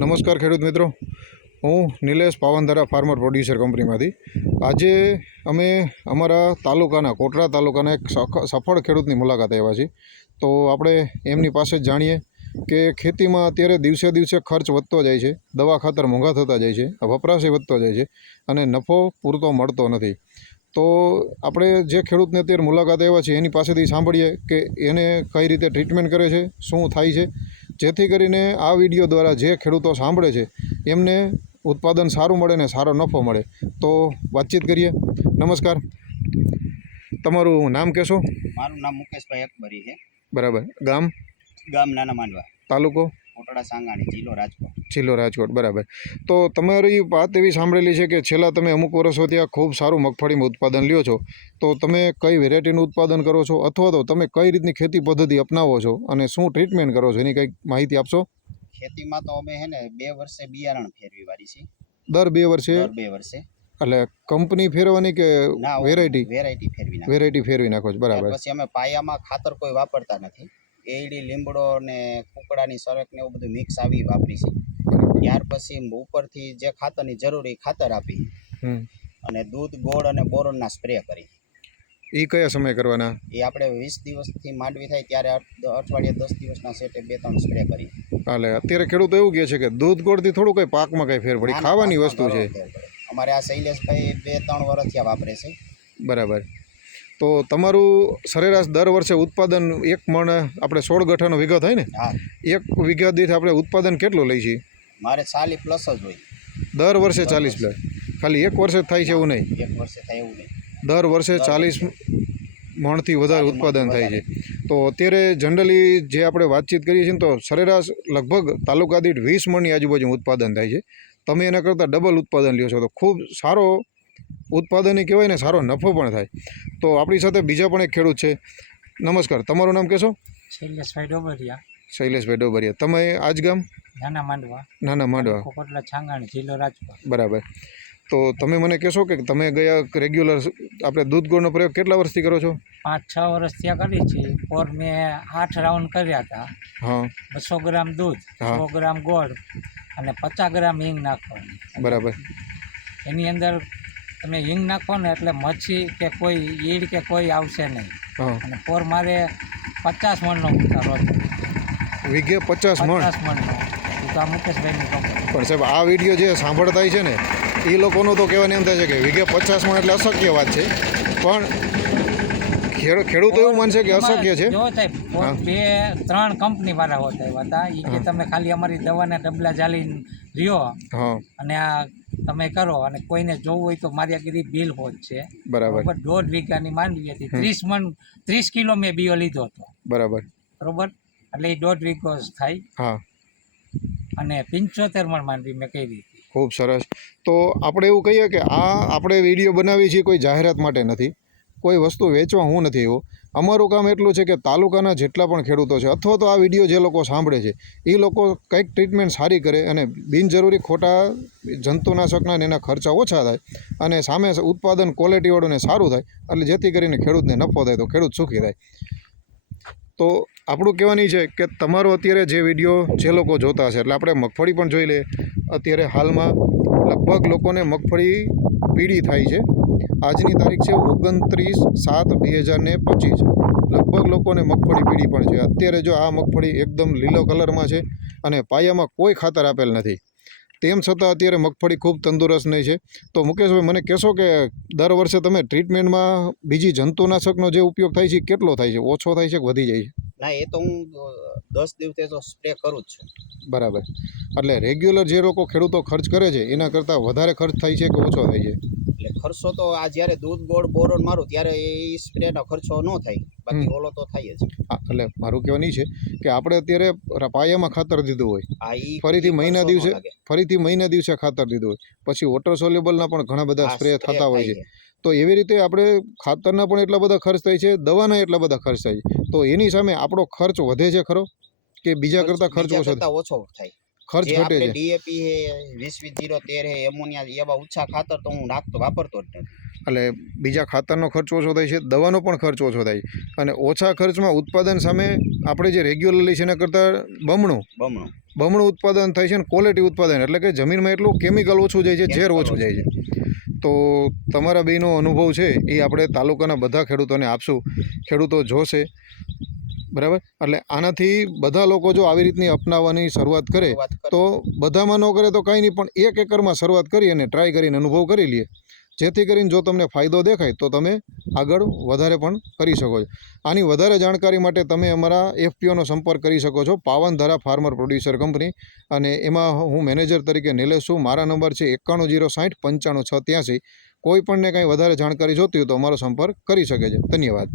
નમસ્કાર ખેડૂત મિત્રો. હું નિલેશ પાવનધારા ફાર્મર પ્રોડ્યુસર કંપનીમાંથી. આજે અમે અમારા તાલુકાના કોટડા તાલુકાના એક સફળ ખેડૂતની મુલાકાત આવ્યા છીએ. તો આપણે એમની પાસે જ જાણીએ કે ખેતીમાં અત્યારે દિવસે દિવસે ખર્ચ વધતો જાય છે, દવા ખાતર મોંઘા થતા જાય છે, વપરાશે વધતો જાય છે અને નફો પૂરતો મળતો નથી. તો આપણે જે ખેડૂતને અત્યારે મુલાકાત આવ્યા છે એની પાસેથી સાંભળીએ કે એને કઈ રીતે ટ્રીટમેન્ટ કરે છે શું થાય છે. જેથી કરીને આ વીડિયો દ્વારા જે ખેડૂતો સાંભળે છે એમને ઉત્પાદન સારું મળે ને સારો નફો મળે. તો વાતચીત કરીએ. નમસ્કાર. તમારું નામ કહેશો? મારું નામ મુકેશભાઈ અકબરી છે. બરાબર. ગામ? ગામ નાના માંડવા. તાલુકો? કોટડા સાંગાણી જિલ્લો રાજકોટ. જિલ્લો રાજકોટ બરાબર. તો તમારી વાત એવી સાંભળેલી છે કે છેલ્લા તમે અમુક વર્ષો ત્યાં ખૂબ સારું મગફળીનું ઉત્પાદન લ્યો છો. તો તમે કઈ વેરાયટીનું ઉત્પાદન કરો છો? અથવા તો તમે કઈ રીતની ખેતી પદ્ધતિ અપનાવો છો? અને શું ટ્રીટમેન્ટ કરો છો? એની કંઈક માહિતી આપશો? ખેતીમાં તો અમે હે ને બે વર્ષે બિયારણ ફેરવી વાળી છે દર બે વર્ષે? દર બે વર્ષે. એટલે કંપની ફેરવાની કે વેરાયટી વેરાયટી ફેરવી વેરાયટી ફેરવી નાખો છો બરાબર. પછી અમે પાયામાં ખાતર કોઈ વાપરતા નથી. એડી લીમડો ને કુકડાની સરક ને એવું બધું મિક્સ આવી વાપરી છે. ત્યાર પછી ઉપરથી જે ખાતરની જરૂરી ખાતર આપી. હમ. અને દૂધ ગોળ અને બોરોનના સ્પ્રે કરી. એ કયા સમય કરવાના? એ આપણે વીસ દિવસથી માંડવી થાય ત્યારે અઠ- અઠવાડિયે દસ દિવસના સેટે બે ત્રણ સ્પ્રે કરી. એટલે અત્યારે ખેડૂતો એવું કહે છે કે દૂધ ગોળથી થોડું કંઈ પાકમાં કંઈ ફેર પડી. ખાવાની વસ્તુ છે. અમારે આ શૈલેષભાઈ બે ત્રણ વર્ષથી આ વાપરે છે. બરાબર. તો તમારું સરેરાશ દર વર્ષે ઉત્પાદન એક મણ આપણે સોળ ગઠાનો વીઘો થાય ને? એક વીઘા દીઠ આપણે ઉત્પાદન કેટલું લઈ છીએ? મારે ચાલીસ પ્લસ જ હોય. દર વર્ષે ચાલીસ પ્લસ ખાલી એક વર્ષે થાય છે એવું નહીં? એક વર્ષે થાય એવું નહીં. દર વર્ષે ચાલીસ મણથી વધારે ઉત્પાદન થાય છે. તો અત્યારે જનરલી જે આપણે વાતચીત કરીએ છીએ ને તો સરેરાશ લગભગ તાલુકા દીઠ વીસ મણની આજુબાજુ ઉત્પાદન થાય છે. તમે એના કરતાં ડબલ ઉત્પાદન લ્યો છો. તો ખૂબ સારો ઉત્પાદનય કહેવાય ને સારો નફો પણ થાય. તો આપણી સાથે બીજા પણ એક ખેડૂત છે. નમસ્કાર તમારું નામ કહેશો? શૈલેષભાઈ ડોબરિયા. શૈલેષભાઈ ડોબરિયા. તમે આજ ગામ? નાના માંડવા. નાના માંડવા. કોટલા છાંગાણી જિલ્લો રાજકોટ. બરાબર. તો તમે મને કહેશો કે તમે ગયા રેગ્યુલર આપણે દૂધ ગોળનો પ્રયોગ કેટલા વર્ષથી કરો છો? પાંચ છ વર્ષ ત્યાં કરી છે. પોર મેં આઠ રાઉન્ડ કર્યા હતા. હા. બસો ગ્રામ દૂધ. સો ગ્રામ ગોળ અને પચાસ ગ્રામ હિંગ નાખવાની. બરાબર. એની અંદર તમે હિંગ નાખો ને એટલે મચ્છી કે કોઈ ઈડ કે કોઈ આવશે નહીં. અને પોર મારે પચાસ મણનો ઉતારો હતો વીઘે પચાસ મણ? પચાસ મણનો. તો આ મુકેશભાઈની પણ સાહેબ આ વીડિયો જે સાંભળતા છે ને એ લોકોનું તો કહેવાનું એમ થાય છે કે વીઘે પચાસ મણ એટલે અશક્ય વાત છે. પણ ખેડૂતો એવું માનશે કે અશક્ય છે? જો સાહેબ બે ત્રણ કંપની વાળા હોતા એવા હતા એ કે તમે ખાલી અમારી દવાના ડબલા જાલીને રહ્યો અને આ તમે કરો અને કોઈને જોવું હોય તો મારી આગળ બિલ હોત છે. બરાબર. દોઢ વીઘાની માંડવી હતી. ત્રીસ મણ ત્રીસ કિલો મેં બીઓ લીધો હતો. બરાબર. બરોબર? એટલે એ દોઢ વીઘો થાય. હા. અને પંચોતેર મણ માંડવી મેં કરી હતી. ખૂબ સરસ. તો આપણે એવું કહીએ કે આ આપણે વીડિયો બનાવીએ છીએ કોઈ જાહેરાત માટે નથી. કોઈ વસ્તુ વેચવા હું નથી એવું અમારું કામ એટલું છે કે તાલુકાના જેટલા પણ ખેડૂતો છે, અથવા તો આ વીડિયો જે લોકો સાંભળે છે, એ લોકો કંઈક ટ્રીટમેન્ટ સારી કરે અને બિનજરૂરી ખોટા જંતુનાશકના એના ખર્ચા ઓછા થાય અને સામે ઉત્પાદન ક્વોલિટીવાળુંને સારું થાય, એટલે જેથી કરીને ખેડૂતને નફો થાય તો ખેડૂત સુખી થાય. તો આપણું કહેવાની છે કે તમારો અત્યારે જે વીડિયો જે લોકો જોતા હશે, એટલે આપણે મગફળી પણ જોઈ લઈએ. અત્યારે હાલમાં લગભગ લોકોને મગફળી પીળી થાય છે. આજની તારીખ છે ઓગણત્રીસ સાત બે હજાર ને પચીસ. લગભગ લોકોને મગફળી પીળી પણ છે. અત્યારે જો આ મગફળી એકદમ લીલો કલરમાં છે અને પાયામાં કોઈ ખાતર આપેલ નથી. તેમ છતાં અત્યારે મગફળી ખૂબ તંદુરસ્ત નહીં છે. તો મુકેશભાઈ મને કહેશો કે દર વર્ષે તમે ટ્રીટમેન્ટમાં બીજી જંતુનાશકનો જે ઉપયોગ થાય છે કેટલો થાય છે? ઓછો થાય છે કે વધી જાય છે? ના એ તો હું દસ દિવસે તો સ્પ્રે કરું જ છું. બરાબર. એટલે રેગ્યુલર જે લોકો ખેડૂતો ખર્ચ કરે છે એના કરતાં વધારે ખર્ચ થાય છે કે ઓછો થાય છે? એટલે ખર્ચો તો આ જ્યારે દૂધ ગોળ બોરોન મારું ત્યારે એ સ્પ્રેનો ખર્ચો ન થાય. બાકી ઓલો તો થાય જ. એટલે મારું કહેવાનું છે કે આપણે અત્યારે પાયામાં ખાતર દીધું હોય. ફરીથી મહિના દિવસે ફરીથી મહિના દિવસે ખાતર દીધું હોય. પછી વોટર સોલ્યુબલના પણ ઘણા બધા સ્પ્રે થતા હોય છે. તો એવી રીતે આપણે ખાતરના પણ એટલા બધા ખર્ચ થાય છે દવાના એટલા બધા ખર્ચ થાય છે. તો એની સામે આપણો ખર્ચ વધે છે ખરો? કે બીજા કરતાં ખર્ચ ઓછો ઓછો થાય. ખર્ચ ઘટે છે. ડીએપી હે વીસ વીસ જીરો તેર હે એમોનિયા એવા ઓછા ખાતર તો હું નાખતો વાપરતો જ નથી. એટલે બીજા ખાતરનો ખર્ચ ઓછો થાય છે દવાનો પણ ખર્ચ ઓછો થાય અને ઓછા ખર્ચમાં ઉત્પાદન સામે આપણે જે રેગ્યુલરલી છે એના કરતાં બમણું બમણું. બમણું ઉત્પાદન થાય છે અને ક્વોલિટી ઉત્પાદન એટલે કે જમીનમાં એટલું કેમિકલ ઓછું જાય છે ઝેર ઓછું જાય છે. તો તમારા બેનો અનુભવ છે એ આપણે તાલુકાના બધા ખેડૂતોને આપશું. ખેડૂતો જોશે. બરાબર? એટલે આનાથી બધા લોકો જો આવી રીતની અપનાવવાની શરૂઆત કરે તો બધામાં ન કરે તો કાંઈ નહીં પણ એક એકરમાં શરૂઆત કરી અને ટ્રાય કરીને અનુભવ કરી લઈએ જેથી કરીને જો તમને ફાયદો દેખાય તો તમે આગળ વધારે પણ કરી શકો છો. આની વધારે જાણકારી માટે તમે અમારા એફપીઓનો સંપર્ક કરી શકો છો પાવનધારા ફાર્મર પ્રોડ્યુસર કંપની. અને એમાં હું મેનેજર તરીકે નિલેશ છું. મારા નંબર છે એકાણું જીરો સાઠ પંચાણું છ ત્યાંસી. કોઈ પણને કંઈ વધારે જાણકારી જોતી હોય તો અમારો સંપર્ક કરી શકે છે. ધન્યવાદ.